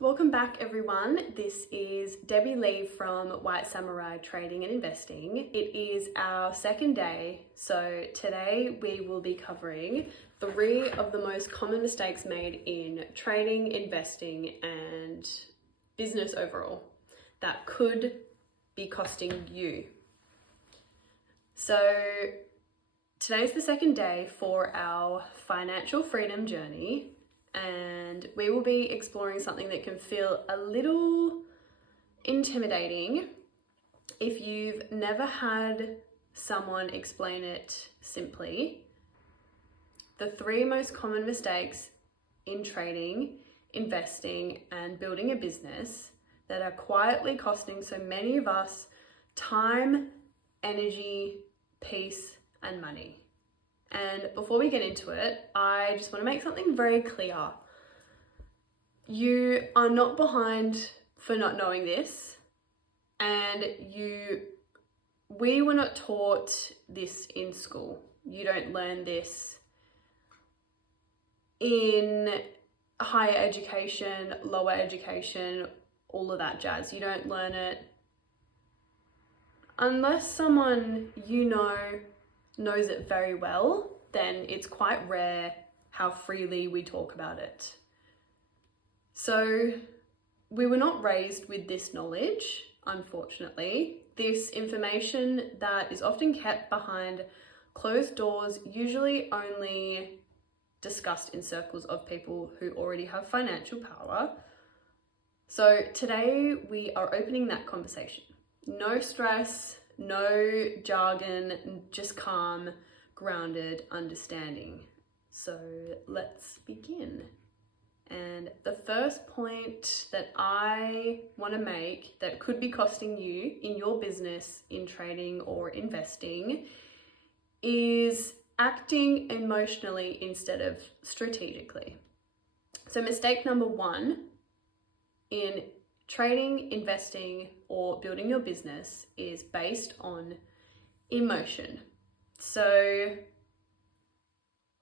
Welcome back everyone. This is Debbie Lee from White Samurai Trading and Investing. It is our second day, so today we will be covering 3 of the most common mistakes made in trading, investing and business overall that could be costing you. So today's the second day for our financial freedom journey, and we will be exploring something that can feel a little intimidating if you've never had someone explain it simply. The 3 most common mistakes in trading, investing, and building a business that are quietly costing so many of us time, energy, peace, and money. And before we get into it, I just want to make something very clear. You are not behind for not knowing this, and we were not taught this in school. You don't learn this in higher education, lower education, all of that jazz. You don't learn it unless someone you know knows it very well. Then it's quite rare how freely we talk about it. So we were not raised with this knowledge, unfortunately. This information that is often kept behind closed doors, usually only discussed in circles of people who already have financial power. So today we are opening that conversation. No stress, no jargon, just calm, grounded understanding. So let's begin. And the first point that I want to make that could be costing you in your business, in trading or investing, is acting emotionally instead of strategically. So mistake number 1 in trading, investing, or building your business is based on emotion. So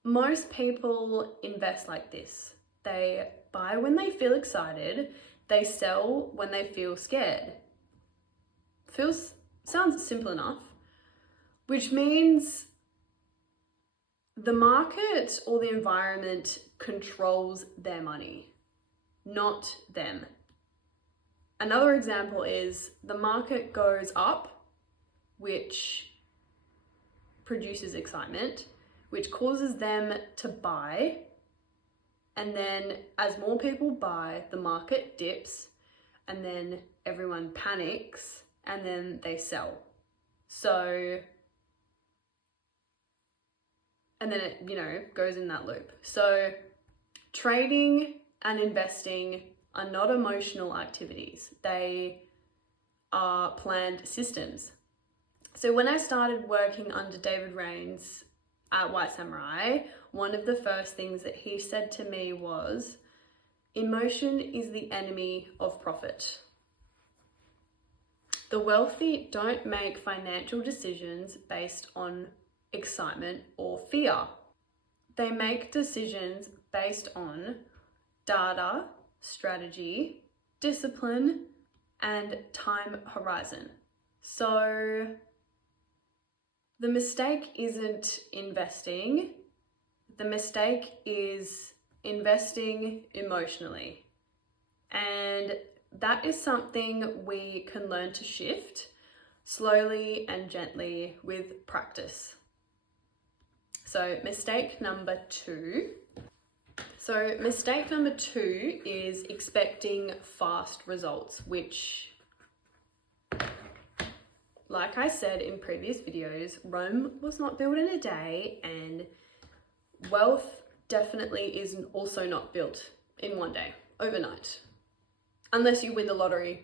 most people invest like this. They buy when they feel excited, they sell when they feel scared. Sounds simple enough, which means the market or the environment controls their money, not them. Another example is the market goes up, which produces excitement, which causes them to buy. And then as more people buy, the market dips and then everyone panics and then they sell. And then it, goes in that loop. So trading and investing are not emotional activities. They are planned systems. So when I started working under David Rains at White Samurai, one of the first things that he said to me was, emotion is the enemy of profit. The wealthy don't make financial decisions based on excitement or fear. They make decisions based on data, strategy, discipline, and time horizon. So the mistake isn't investing. The mistake is investing emotionally. And that is something we can learn to shift slowly and gently with practice. So mistake number 2. Mistake number 2 is expecting fast results, which, like I said in previous videos, Rome was not built in a day, and wealth definitely is also not built in one day, overnight, unless you win the lottery.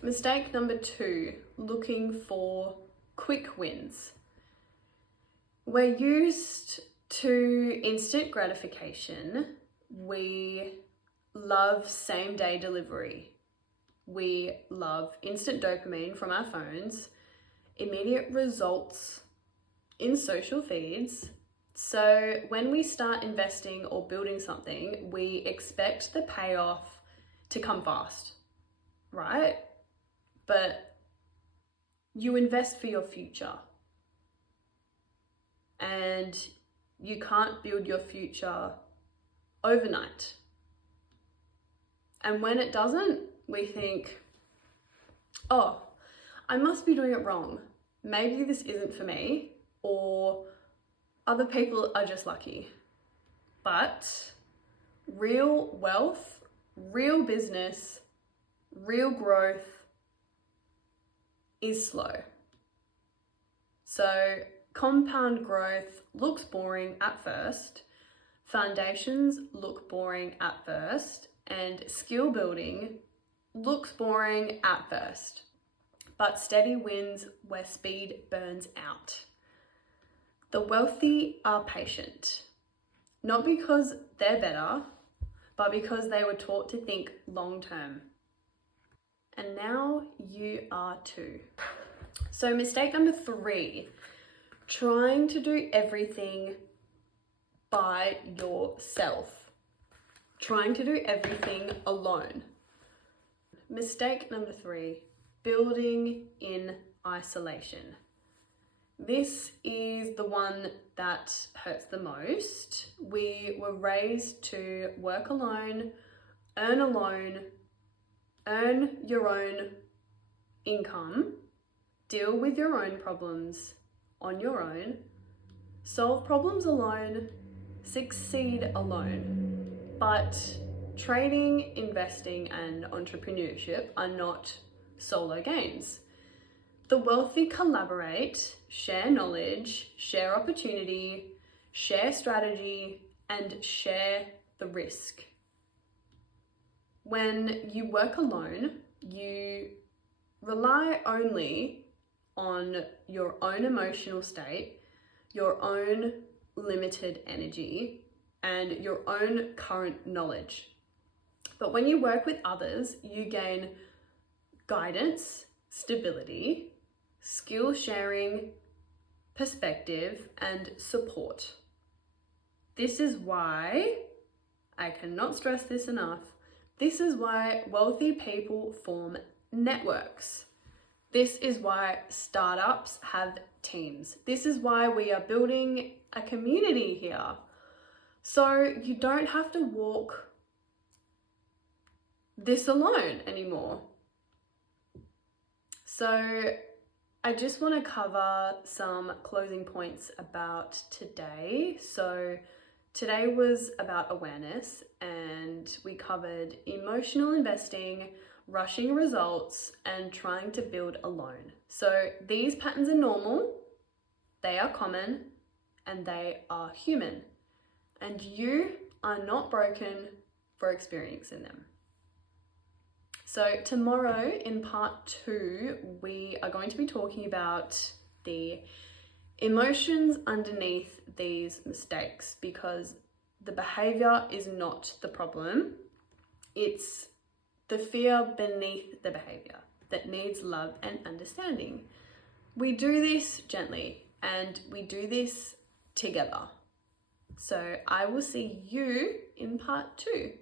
Mistake number 2, looking for quick wins. We're used to instant gratification. We love same-day delivery. We love instant dopamine from our phones, immediate results in social feeds, So when we start investing or building something, we expect the payoff to come fast, right? But you invest for your future. And you can't build your future overnight. And when it doesn't, we think, oh, I must be doing it wrong. Maybe this isn't for me, or other people are just lucky. But real wealth, real business, real growth is slow. So compound growth looks boring at first, foundations look boring at first, and skill building looks boring at first. But steady wins where speed burns out. The wealthy are patient, not because they're better, but because they were taught to think long term. And now you are too. So mistake number 3, trying to do everything by yourself. Trying to do everything alone. Mistake number 3, building in isolation. This is the one that hurts the most. We were raised to work alone, earn your own income, deal with your own problems on your own, solve problems alone, succeed alone. But trading, investing, and entrepreneurship are not solo games. The wealthy collaborate, share knowledge, share opportunity, share strategy, and share the risk. When you work alone, you rely only on your own emotional state, your own limited energy, and your own current knowledge. But when you work with others, you gain guidance, stability, skill sharing, perspective, and support. This is why, I cannot stress this enough, this is why wealthy people form networks. This is why startups have teams. This is why we are building a community here. So you don't have to walk this alone anymore. So I just want to cover some closing points about today. So today was about awareness, and we covered emotional investing, rushing results, and trying to build alone. So these patterns are normal, they are common, and they are human. And you are not broken for experiencing them. So tomorrow in part 2, we are going to be talking about the emotions underneath these mistakes, because the behavior is not the problem. It's the fear beneath the behavior that needs love and understanding. We do this gently, and we do this together. So I will see you in part 2.